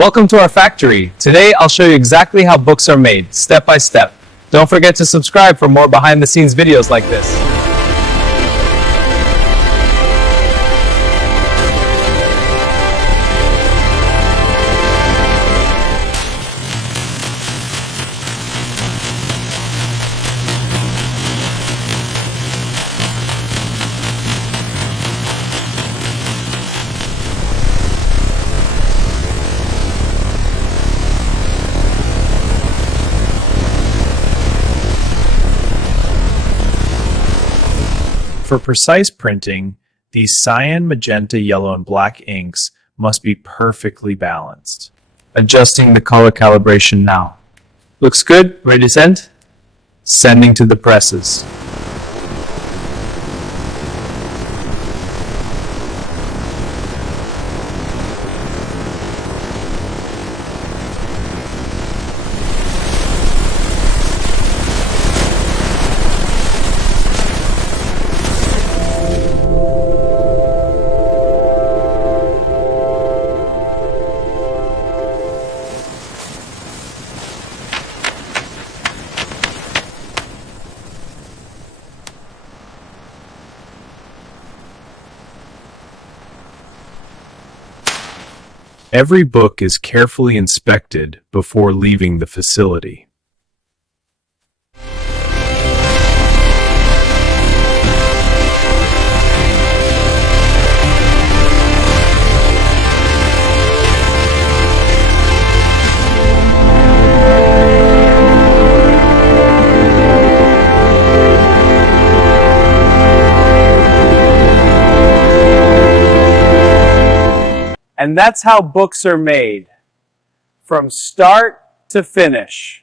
Welcome to our factory. Today I'll show you exactly how books are made, step by step. Don't forget to subscribe for more behind the scenes videos like this. For precise printing, these cyan, magenta, yellow, and black inks must be perfectly balanced. Adjusting the color calibration now. Looks good? Ready to send? Sending to the presses. Every book is carefully inspected before leaving the facility. And that's how books are made, from start to finish.